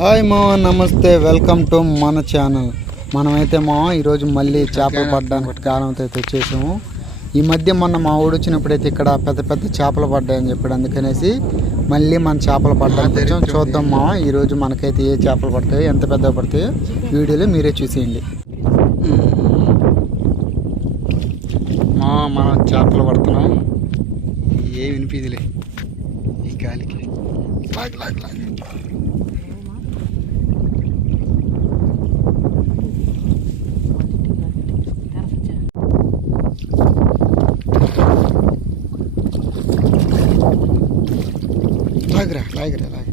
Hi మా నమస్తే, welcome to మన ఛానల్. మనమైతే ఈరోజు మళ్ళీ చేపలు పడ్డానికి కాలం అయితే వచ్చేసాము. ఈ మధ్య మొన్న మా ఊడు వచ్చినప్పుడైతే ఇక్కడ పెద్ద పెద్ద చేపలు పడ్డాయని చెప్పాడు. అందుకనేసి మళ్ళీ మన చేపలు పడ్డానికి చూద్దాం ఈరోజు మనకైతే ఏ చేపలు పడతాయో, ఎంత పెద్దగా పడతాయో వీడియోలో మీరే చూసేయండి. మనం చేపలు పడుతున్నాం. ఏ వినిపిదిలే ఈ గాలికి. లాగ్ లాగ్ లాగ్ లాగరా లాగరా లాగ.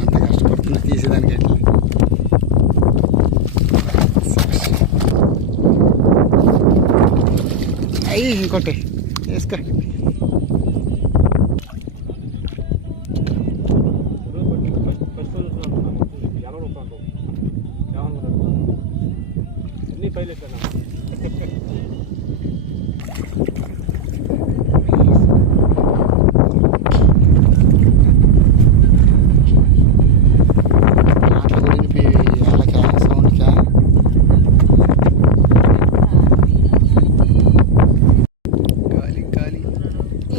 అంత కష్టపడుతున్నా తీసేదానికి. అయ్యి ఇంకోటి వేసుకో.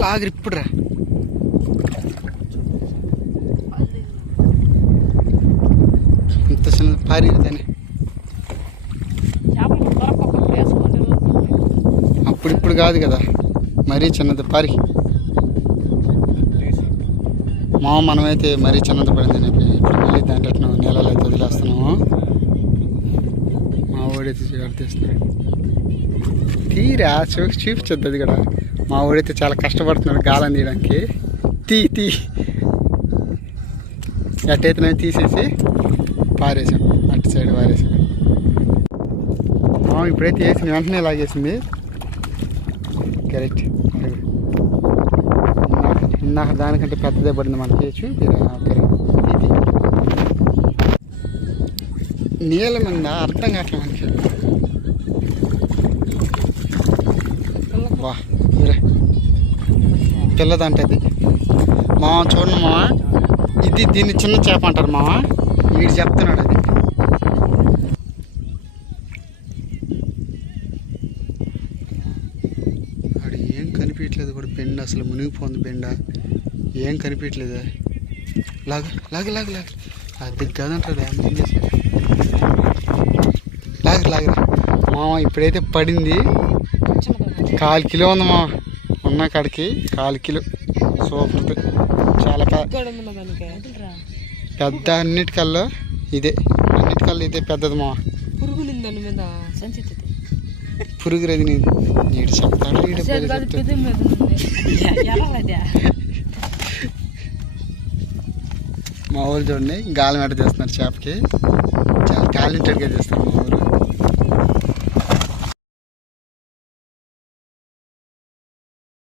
లాగరు ఇప్పుడు రా. ఇంత చిన్న పారిదని అప్పుడు కాదు కదా, మరీ చిన్నది పారి. మనమైతే మరీ చిన్నది పడిందని చెప్పి ఇప్పుడు మళ్ళీ దాంట్లో నీళ్ళలో అయితే వదిలేస్తున్నాము. మా ఓడైతే తీస్తున్నాడు. తీరా చూపించద్దు అది కూడా. మా ఊడైతే చాలా కష్టపడుతున్నాడు గాలం తీయడానికి. తీ అట్టయితే నేను తీసేసి పారేసాం, అటు సైడ్ పారేసాం. ఇప్పుడైతే వేసింది, వెంటనే లాగేసింది. కరెక్ట్. నాకు దానికంటే పెద్దదే పడింది మనకి. నీళ్ళ మీద అర్థం కావట్లేదు మనకి. వా పిల్లదంటది చూడండి ఇది దీన్ని చిన్న చేప అంటారు వీడు చెప్తున్నాడు. అది అక్కడ ఏం కనిపించట్లేదు కూడా. బెండ అసలు మునిగిపోతుంది. బెండ ఏం కనిపించట్లేదు. లాగ లాగ లాగ లాగ. అది కాదంటారు. ఏం చేశారు? లాగరా ఇప్పుడైతే పడింది. 1/4 కిలో ఉంది ఉన్న కాడికి. 1/4 కిలో. సూపర్. చాలా పెద్ద. అన్నిటికల్లా ఇదే పెద్దది పురుగు రది. నీడు చెప్తాడు. మా ఊరు చూడండి గాలం ఎట్ట చేస్తున్నారు చేపకి. చాలా టాలెంటెడ్గా చేస్తారు మా ఊరు.